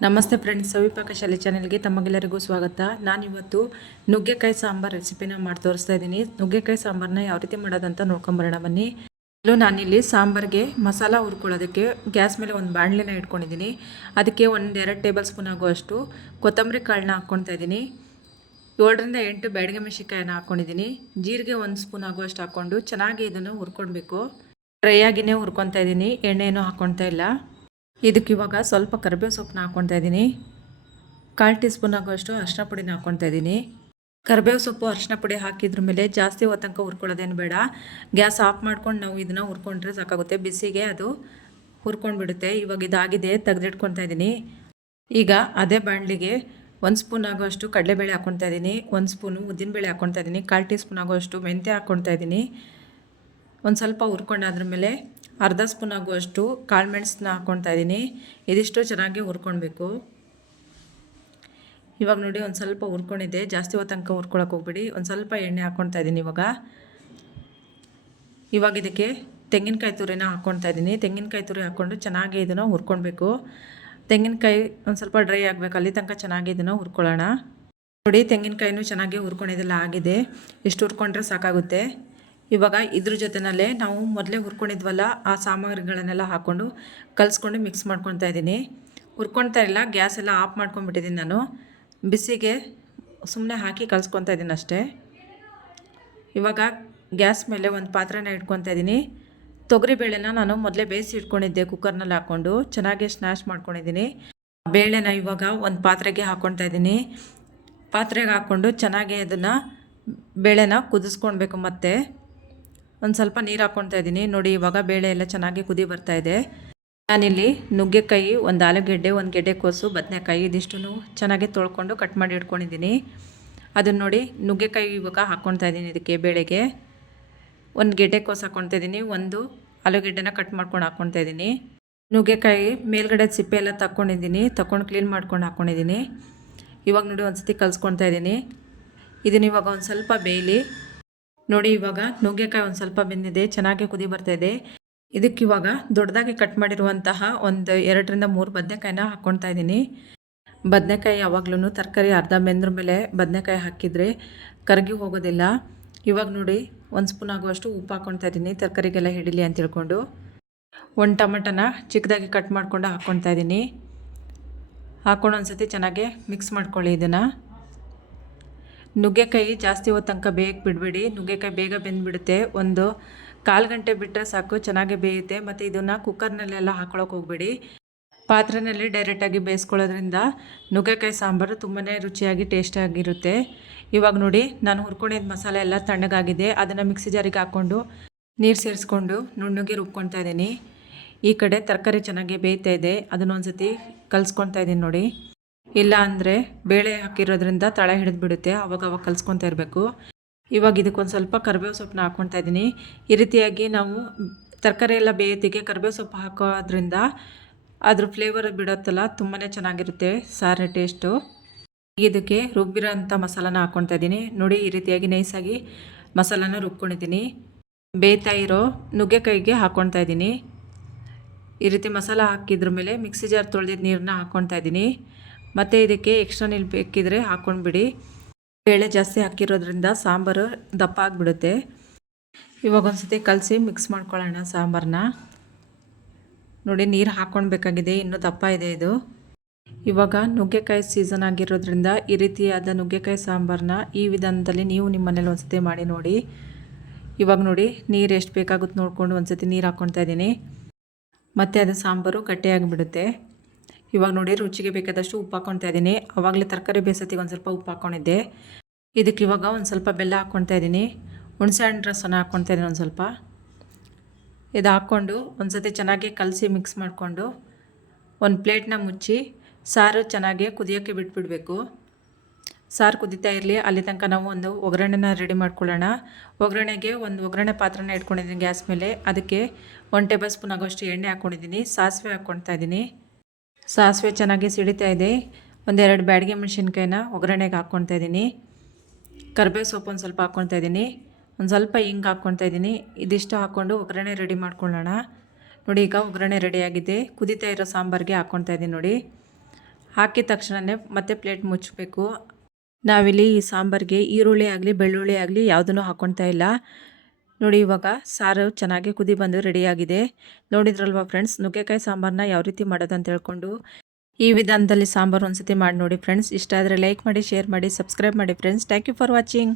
ನಮಸ್ತೆ ಫ್ರೆಂಡ್ಸ್, ಸವಿಪಾಕ ಶಾಲೆ ಚಾನೆಲ್ಗೆ ತಮಗೆಲ್ಲರಿಗೂ ಸ್ವಾಗತ. ನಾನಿವತ್ತು ನುಗ್ಗೆಕಾಯಿ ಸಾಂಬಾರು ರೆಸಿಪಿನ ಮಾಡಿ ತೋರಿಸ್ತಾ ಇದ್ದೀನಿ. ನುಗ್ಗೆಕಾಯಿ ಸಾಂಬಾರನ್ನ ಯಾವ ರೀತಿ ಮಾಡೋದಂತ ನೋಡ್ಕೊಂಬರೋಣ ಬನ್ನಿ. ನಾನಿಲ್ಲಿ ಸಾಂಬಾರಿಗೆ ಮಸಾಲ ಹುರ್ಕೊಳ್ಳೋದಕ್ಕೆ ಗ್ಯಾಸ್ ಮೇಲೆ ಒಂದು ಬಾಣಲೆನ ಇಟ್ಕೊಂಡಿದ್ದೀನಿ. ಅದಕ್ಕೆ 1-2 ಟೇಬಲ್ ಸ್ಪೂನ್ ಆಗುವಷ್ಟು ಕೊತ್ತಂಬರಿ ಕಾಳನ್ನ ಹಾಕ್ಕೊಳ್ತಾ ಇದ್ದೀನಿ. 7-8 ಬ್ಯಾಡಗಿ ಮೆಣಸಿನ್ಕಾಯಿನ ಹಾಕ್ಕೊಂಡಿದ್ದೀನಿ. ಜೀರಿಗೆ 1 ಸ್ಪೂನ್ ಆಗುವಷ್ಟು ಹಾಕ್ಕೊಂಡು ಚೆನ್ನಾಗಿ ಇದನ್ನು ಹುರ್ಕೊಳ್ಬೇಕು. ಡ್ರೈ ಆಗಿನೇ ಹುರ್ಕೊತಾ ಇದ್ದೀನಿ, ಎಣ್ಣೆನೂ ಹಾಕ್ಕೊಳ್ತಾ ಇಲ್ಲ. ಇದಕ್ಕೆ ಇವಾಗ ಸ್ವಲ್ಪ ಕರಿಬೇವು ಸೊಪ್ಪನ್ನ ಹಾಕ್ಕೊಳ್ತಾ ಇದ್ದೀನಿ. 1/4 ಟೀ ಸ್ಪೂನ್ ಆಗುವಷ್ಟು ಅರಿಶಿನ ಪುಡಿನ ಹಾಕ್ಕೊಳ್ತಾ ಇದ್ದೀನಿ. ಕರಿಬೇವು ಸೊಪ್ಪು ಅರಿಶಿನ ಪುಡಿ ಹಾಕಿದ್ರ ಮೇಲೆ ಜಾಸ್ತಿ ಹೊತ್ತಂಕ ಹುರ್ಕೊಳ್ಳೋದೇನು ಬೇಡ. ಗ್ಯಾಸ್ ಆಫ್ ಮಾಡ್ಕೊಂಡು ನಾವು ಇದನ್ನು ಹುರ್ಕೊಂಡ್ರೆ ಸಾಕಾಗುತ್ತೆ. ಬಿಸಿಗೆ ಅದು ಹುರ್ಕೊಂಡು ಬಿಡುತ್ತೆ. ಇವಾಗ ಇದಾಗಿದೆ, ತೆಗೆದಿಟ್ಕೊತಾ ಇದ್ದೀನಿ. ಈಗ ಅದೇ ಬಾಣಲಿಗೆ 1 ಸ್ಪೂನ್ ಆಗುವಷ್ಟು ಕಡಲೆಬೇಳೆ ಹಾಕ್ಕೊಳ್ತಾ ಇದ್ದೀನಿ. 1 ಸ್ಪೂನು ಉದ್ದಿನಬೇಳೆ ಹಾಕ್ಕೊಳ್ತಾ ಇದ್ದೀನಿ. 1/4 ಟೀ ಸ್ಪೂನ್ ಆಗುವಷ್ಟು ಮೆಂತ್ಯ ಹಾಕ್ಕೊಳ್ತಾ ಇದ್ದೀನಿ. ಒಂದು ಸ್ವಲ್ಪ ಹುರ್ಕೊಂಡಾದ್ರ ಮೇಲೆ ಅರ್ಧ ಸ್ಪೂನ್ ಆಗುವಷ್ಟು ಕಾಳು ಮೆಣಸನ್ನ ಹಾಕ್ಕೊಳ್ತಾ ಇದ್ದೀನಿ. ಇದಿಷ್ಟು ಚೆನ್ನಾಗಿ ಹುರ್ಕೊಳ್ಬೇಕು. ಇವಾಗ ನೋಡಿ, ಒಂದು ಸ್ವಲ್ಪ ಹುರ್ಕೊಂಡಿದ್ದೆ, ಜಾಸ್ತಿ ಹೊತ್ತಂಕ ಹುರ್ಕೊಳಕ್ಕೆ ಹೋಗ್ಬಿಡಿ. ಒಂದು ಸ್ವಲ್ಪ ಎಣ್ಣೆ ಹಾಕ್ಕೊಳ್ತಾ ಇದ್ದೀನಿ. ಇವಾಗ ಇದಕ್ಕೆ ತೆಂಗಿನಕಾಯಿ ತುರಿನ ಹಾಕ್ಕೊಳ್ತಾ ಇದ್ದೀನಿ. ತೆಂಗಿನಕಾಯಿ ತುರಿ ಹಾಕ್ಕೊಂಡು ಚೆನ್ನಾಗಿ ಇದನ್ನು ಹುರ್ಕೊಳ್ಬೇಕು. ತೆಂಗಿನಕಾಯಿ ಒಂದು ಸ್ವಲ್ಪ ಡ್ರೈ ಆಗಬೇಕು, ಅಲ್ಲಿ ತನಕ ಚೆನ್ನಾಗಿ ಇದನ್ನು ಹುರ್ಕೊಳ್ಳೋಣ. ನೋಡಿ, ತೆಂಗಿನಕಾಯಿನೂ ಚೆನ್ನಾಗಿ ಹುರ್ಕೊಂಡಿದ್ದೆಲ್ಲ ಆಗಿದೆ. ಇಷ್ಟು ಹುರ್ಕೊಂಡ್ರೆ ಸಾಕಾಗುತ್ತೆ. ಇವಾಗ ಇದ್ರ ಜೊತೆನಲ್ಲೇ ನಾವು ಮೊದಲೇ ಹುರ್ಕೊಂಡಿದ್ವಲ್ಲ, ಆ ಸಾಮಗ್ರಿಗಳನ್ನೆಲ್ಲ ಹಾಕ್ಕೊಂಡು ಕಲಿಸ್ಕೊಂಡು ಮಿಕ್ಸ್ ಮಾಡ್ಕೊತಾ ಇದ್ದೀನಿ. ಹುರ್ಕೊಳ್ತಾ ಇಲ್ಲ, ಗ್ಯಾಸ್ ಎಲ್ಲ ಆಫ್ ಮಾಡ್ಕೊಂಡ್ಬಿಟ್ಟಿದ್ದೀನಿ. ನಾನು ಬಿಸಿಗೆ ಸುಮ್ಮನೆ ಹಾಕಿ ಕಲಿಸ್ಕೊತಾ ಇದ್ದೀನಿ ಅಷ್ಟೇ. ಇವಾಗ ಗ್ಯಾಸ್ ಮೇಲೆ ಒಂದು ಪಾತ್ರೆನ ಇಟ್ಕೊತಾ ಇದ್ದೀನಿ. ತೊಗರಿಬೇಳೆನ ನಾನು ಮೊದಲೇ ಬೇಯಿಸಿ ಇಟ್ಕೊಂಡಿದ್ದೆ, ಕುಕ್ಕರ್ನಲ್ಲಿ ಹಾಕ್ಕೊಂಡು ಚೆನ್ನಾಗಿ ಸ್ನ್ಯಾಶ್ ಮಾಡ್ಕೊಂಡಿದ್ದೀನಿ. ಬೇಳೆನ ಇವಾಗ ಒಂದು ಪಾತ್ರೆಗೆ ಹಾಕ್ಕೊತಾ ಇದ್ದೀನಿ. ಪಾತ್ರೆಗೆ ಹಾಕ್ಕೊಂಡು ಚೆನ್ನಾಗಿ ಅದನ್ನು ಬೇಳೆನ ಕುದಿಸ್ಕೊಳ್ಬೇಕು. ಮತ್ತು ಒಂದು ಸ್ವಲ್ಪ ನೀರು ಹಾಕ್ಕೊತಾ ಇದ್ದೀನಿ. ನೋಡಿ, ಇವಾಗ ಬೇಳೆ ಎಲ್ಲ ಚೆನ್ನಾಗಿ ಕುದಿ ಬರ್ತಾಯಿದೆ. ನಾನಿಲ್ಲಿ ನುಗ್ಗೆಕಾಯಿ, ಒಂದು ಆಲೂಗೆಡ್ಡೆ, 1 ಗೆಡ್ಡೆಕೋಸು, ಬದನೆಕಾಯಿ ಇದಿಷ್ಟು ಚೆನ್ನಾಗಿ ತೊಳ್ಕೊಂಡು ಕಟ್ ಮಾಡಿ ಇಟ್ಕೊಂಡಿದ್ದೀನಿ. ಅದನ್ನು ನೋಡಿ, ನುಗ್ಗೆಕಾಯಿ ಇವಾಗ ಹಾಕ್ಕೊತಾ ಇದ್ದೀನಿ. ಇದಕ್ಕೆ ಬೇಳೆಗೆ 1 ಗೆಡ್ಡೆಕೋಸು ಹಾಕ್ಕೊತಾ ಇದ್ದೀನಿ. 1 ಆಲೂಗೆಡ್ಡೆನ ಕಟ್ ಮಾಡ್ಕೊಂಡು ಹಾಕ್ಕೊತಾ ಇದ್ದೀನಿ. ನುಗ್ಗೆಕಾಯಿ ಮೇಲ್ಗಡೆ ಸಿಪ್ಪೆ ಎಲ್ಲ ತಗೊಂಡು ಕ್ಲೀನ್ ಮಾಡ್ಕೊಂಡು ಹಾಕ್ಕೊಂಡಿದ್ದೀನಿ. ಇವಾಗ ನೋಡಿ, ಒಂದು ಸತಿ ಕಲಿಸ್ಕೊತಾ ಇದ್ದೀನಿ. ಇದನ್ನು ಇವಾಗ ಒಂದು ಸ್ವಲ್ಪ ಬೇಯಲಿ. ನೋಡಿ, ಇವಾಗ ನುಗ್ಗೆಕಾಯಿ ಒಂದು ಸ್ವಲ್ಪ ಬೆಂದಿದೆ, ಚೆನ್ನಾಗಿ ಕುದಿ ಬರ್ತಾಯಿದೆ. ಇದಕ್ಕಿವಾಗ ದೊಡ್ಡದಾಗಿ ಕಟ್ ಮಾಡಿರುವಂತಹ ಒಂದು 2-3 ಬದನೆಕಾಯಿನ ಹಾಕ್ಕೊತಾ ಇದ್ದೀನಿ. ಬದನೆಕಾಯಿ ಯಾವಾಗ್ಲೂ ತರಕಾರಿ ಅರ್ಧ ಬೆಂದ್ರ ಮೇಲೆ ಬದನೆಕಾಯಿ ಹಾಕಿದರೆ ಕರಗಿ ಹೋಗೋದಿಲ್ಲ. ಇವಾಗ ನೋಡಿ, 1 ಸ್ಪೂನ್ ಆಗುವಷ್ಟು ಉಪ್ಪು ಹಾಕ್ಕೊತಾ ಇದ್ದೀನಿ, ತರಕಾರಿಗೆಲ್ಲ ಹಿಡಿಲಿ ಅಂತ ತಿಳ್ಕೊಂಡು. 1 ಟೊಮೆಟೊನ ಚಿಕ್ಕದಾಗಿ ಕಟ್ ಮಾಡ್ಕೊಂಡು ಹಾಕ್ಕೊತಾ ಇದ್ದೀನಿ. ಹಾಕ್ಕೊಂಡು ಒಂದು ಸತಿ ಚೆನ್ನಾಗಿ ಮಿಕ್ಸ್ ಮಾಡ್ಕೊಳ್ಳಿ ಇದನ್ನು. ನುಗ್ಗೆಕಾಯಿ ಜಾಸ್ತಿ ಹೊತ್ತಂಕ ಬೇಯಕ್ಕೆ ಬಿಡಬೇಡಿ. ನುಗ್ಗೆಕಾಯಿ ಬೇಗ ಬೆಂದುಬಿಡುತ್ತೆ. 1/4 ಗಂಟೆ ಬಿಟ್ಟರೆ ಸಾಕು, ಚೆನ್ನಾಗಿ ಬೇಯುತ್ತೆ. ಮತ್ತು ಇದನ್ನು ಕುಕ್ಕರ್ನಲ್ಲೆಲ್ಲ ಹಾಕ್ಕೊಳಕ್ಕೆ ಹೋಗಬೇಡಿ. ಪಾತ್ರೆಯಲ್ಲಿ ಡೈರೆಕ್ಟಾಗಿ ಬೇಯಿಸ್ಕೊಳ್ಳೋದ್ರಿಂದ ನುಗ್ಗೆಕಾಯಿ ಸಾಂಬಾರು ತುಂಬಾ ರುಚಿಯಾಗಿ ಟೇಸ್ಟಿಯಾಗಿರುತ್ತೆ. ಇವಾಗ ನೋಡಿ, ನಾನು ಹುರ್ಕೊಂಡಿದ್ದ ಮಸಾಲೆ ಎಲ್ಲ ತಣ್ಣಗಾಗಿದೆ. ಅದನ್ನು ಮಿಕ್ಸಿ ಜಾರಿಗೆ ಹಾಕ್ಕೊಂಡು ನೀರು ಸೇರಿಸ್ಕೊಂಡು ನುಣ್ಣಗೆ ರುಬ್ಕೊತಾ ಇದ್ದೀನಿ. ಈ ಕಡೆ ತರಕಾರಿ ಚೆನ್ನಾಗಿ ಬೇಯ್ತಾ ಇದೆ, ಅದನ್ನೊಂದು ಸತಿ ಕಲಿಸ್ಕೊತಾ ಇದ್ದೀನಿ. ನೋಡಿ, ಇಲ್ಲ ಅಂದರೆ ಬೇಳೆ ಹಾಕಿರೋದ್ರಿಂದ ತಳ ಹಿಡಿದ್ಬಿಡುತ್ತೆ, ಅವಾಗ ಕಲಿಸ್ಕೊತಾ ಇರಬೇಕು. ಇವಾಗ ಇದಕ್ಕೊಂದು ಸ್ವಲ್ಪ ಕರಿಬೇವು ಸೊಪ್ಪನ್ನ ಹಾಕ್ಕೊತಾ ಇದ್ದೀನಿ. ಈ ರೀತಿಯಾಗಿ ನಾವು ತರಕಾರಿ ಎಲ್ಲ ಬೇಯೋತ್ತಿಗೆ ಕರಿಬೇವು ಸೊಪ್ಪು ಹಾಕೋದ್ರಿಂದ ಅದ್ರ ಫ್ಲೇವರ್ ಬಿಡುತ್ತಲ್ಲ, ತುಂಬಾ ಚೆನ್ನಾಗಿರುತ್ತೆ ಸಾರಿನ ಟೇಸ್ಟು. ಇದಕ್ಕೆ ರುಬ್ಬಿರೋ ಅಂಥ ಮಸಾಲಾನ ಹಾಕ್ಕೊತಾ ಇದ್ದೀನಿ. ನೋಡಿ, ಈ ರೀತಿಯಾಗಿ ನೈಸಾಗಿ ಮಸಾಲಾನ ರುಬ್ಕೊಂಡಿದ್ದೀನಿ. ಬೇಯ್ತಾ ಇರೋ ನುಗ್ಗೆಕಾಯಿಗೆ ಹಾಕ್ಕೊತಾ ಇದ್ದೀನಿ. ಈ ರೀತಿ ಮಸಾಲ ಹಾಕಿದ್ರ ಮೇಲೆ ಮಿಕ್ಸಿ ಜಾರ್ ತೊಳೆದಿದ್ದ ನೀರನ್ನ ಹಾಕ್ಕೊತಾ ಇದ್ದೀನಿ. ಮತ್ತು ಇದಕ್ಕೆ ಎಕ್ಸ್ಟ್ರಾ ನೀರು ಬೇಕಿದ್ರೆ ಹಾಕ್ಕೊಂಡ್ಬಿಡಿ. ಬೇಳೆ ಜಾಸ್ತಿ ಹಾಕಿರೋದ್ರಿಂದ ಸಾಂಬಾರು ದಪ್ಪ ಆಗಿಬಿಡುತ್ತೆ. ಇವಾಗ ಒಂದು ಸತಿ ಕಲಸಿ ಮಿಕ್ಸ್ ಮಾಡ್ಕೊಳ್ಳೋಣ ಸಾಂಬಾರನ್ನ. ನೋಡಿ, ನೀರು ಹಾಕ್ಕೊಳ್ಬೇಕಾಗಿದೆ, ಇನ್ನೂ ದಪ್ಪ ಇದೆ ಇದು. ಇವಾಗ ನುಗ್ಗೆಕಾಯಿ ಸೀಸನ್ ಆಗಿರೋದ್ರಿಂದ ಈ ರೀತಿಯಾದ ನುಗ್ಗೆಕಾಯಿ ಸಾಂಬಾರನ್ನ ಈ ವಿಧಾನದಲ್ಲಿ ನೀವು ನಿಮ್ಮ ಮನೇಲಿ ಒಂದು ಸತಿ ಮಾಡಿ ನೋಡಿ. ಇವಾಗ ನೋಡಿ, ನೀರು ಎಷ್ಟು ಬೇಕಾಗುತ್ತೆ ನೋಡಿಕೊಂಡು ಒಂದು ಸತಿ ನೀರು ಹಾಕ್ಕೊತಾ ಇದ್ದೀನಿ. ಮತ್ತು ಅದು ಸಾಂಬಾರು ಗಟ್ಟಿಯಾಗಿಬಿಡುತ್ತೆ. ಇವಾಗ ನೋಡಿ, ರುಚಿಗೆ ಬೇಕಾದಷ್ಟು ಉಪ್ಪು ಹಾಕ್ಕೊತಾ ಇದ್ದೀನಿ. ಆವಾಗಲೇ ತರಕಾರಿ ಬೇಯಿಸೋತ್ತಿಗೆ ಒಂದು ಸ್ವಲ್ಪ ಉಪ್ಪು ಹಾಕ್ಕೊಂಡಿದ್ದೆ. ಇದಕ್ಕೆ ಇವಾಗ ಒಂದು ಸ್ವಲ್ಪ ಬೆಲ್ಲ ಹಾಕ್ಕೊತಾ ಇದ್ದೀನಿ. ಹುಣಸೆ ಹಣ್ಣು ರಸನ ಹಾಕ್ಕೊತಾ ಇದ್ದೀನಿ ಒಂದು ಸ್ವಲ್ಪ. ಇದು ಹಾಕ್ಕೊಂಡು ಒಂದು ಸತಿ ಚೆನ್ನಾಗಿ ಕಲಸಿ ಮಿಕ್ಸ್ ಮಾಡಿಕೊಂಡು ಒಂದು ಪ್ಲೇಟ್ನ ಮುಚ್ಚಿ ಸಾರು ಚೆನ್ನಾಗಿ ಕುದಿಯೋಕ್ಕೆ ಬಿಟ್ಬಿಡಬೇಕು. ಸಾರು ಕುದೀತಾ ಇರಲಿ, ಅಲ್ಲಿ ತನಕ ನಾವು ಒಂದು ಒಗ್ಗರಣೆನ ರೆಡಿ ಮಾಡ್ಕೊಳ್ಳೋಣ. ಒಗ್ಗರಣೆಗೆ ಒಂದು ಒಗ್ಗರಣೆ ಪಾತ್ರೆನ ಇಟ್ಕೊಂಡಿದ್ದೀನಿ ಗ್ಯಾಸ್ ಮೇಲೆ. ಅದಕ್ಕೆ 1 ಟೇಬಲ್ ಸ್ಪೂನ್ ಆಗೋಷ್ಟು ಎಣ್ಣೆ ಹಾಕ್ಕೊಂಡಿದ್ದೀನಿ. ಸಾಸಿವೆ ಹಾಕ್ಕೊತಾ ಇದ್ದೀನಿ. ಸಾಸಿವೆ ಚೆನ್ನಾಗಿ ಸಿಡಿತಾ ಇದೆ. 1-2 ಬ್ಯಾಡಗಿ ಮೆಣಸಿನ್ಕಾಯಿನ ಒಗ್ಗರಣೆಗೆ ಹಾಕ್ಕೊತಾ ಇದ್ದೀನಿ. ಕರಿಬೇವು ಸೊಪ್ಪು ಒಂದು ಸ್ವಲ್ಪ ಹಾಕ್ಕೊತಾ ಇದ್ದೀನಿ. ಒಂದು ಸ್ವಲ್ಪ ಹಿಂಗೆ ಹಾಕ್ಕೊತಾ ಇದ್ದೀನಿ. ಇದಿಷ್ಟು ಹಾಕ್ಕೊಂಡು ಒಗ್ಗರಣೆ ರೆಡಿ ಮಾಡ್ಕೊಳ್ಳೋಣ. ನೋಡಿ, ಈಗ ಒಗ್ಗರಣೆ ರೆಡಿಯಾಗಿದೆ. ಕುದೀತಾ ಇರೋ ಸಾಂಬಾರಿಗೆ ಹಾಕ್ಕೊತಾ ಇದ್ದೀನಿ. ನೋಡಿ, ಹಾಕಿದ ತಕ್ಷಣವೇ ಮತ್ತೆ ಪ್ಲೇಟ್ ಮುಚ್ಚಬೇಕು. ನಾವಿಲ್ಲಿ ಈ ಸಾಂಬಾರಿಗೆ ಈರುಳ್ಳಿ ಆಗಲಿ ಬೆಳ್ಳುಳ್ಳಿ ಆಗಲಿ ಯಾವುದನ್ನು ಹಾಕ್ಕೊಳ್ತಾ ಇಲ್ಲ. ನೋಡಿ ಇವಾಗ ಸಾರು ಚೆನ್ನಾಗಿ ಕುದಿ ಬಂದು ರೆಡಿಯಾಗಿದೆ. ನೋಡಿದ್ರಲ್ವಾ ಫ್ರೆಂಡ್ಸ್, ನುಗ್ಗೆಕಾಯಿ ಸಾಂಬಾರನ್ನ ಯಾವ ರೀತಿ ಮಾಡೋದು ಅಂತ ಹೇಳ್ಕೊಂಡು ಈ ವಿಧಾನದಲ್ಲಿ ಸಾಂಬಾರು ಒಂದ್ಸತಿ ಮಾಡಿ ನೋಡಿ ಫ್ರೆಂಡ್ಸ್. ಇಷ್ಟ ಆದರೆ ಲೈಕ್ ಮಾಡಿ, ಶೇರ್ ಮಾಡಿ, ಸಬ್ಸ್ಕ್ರೈಬ್ ಮಾಡಿ friends. Thank you for watching.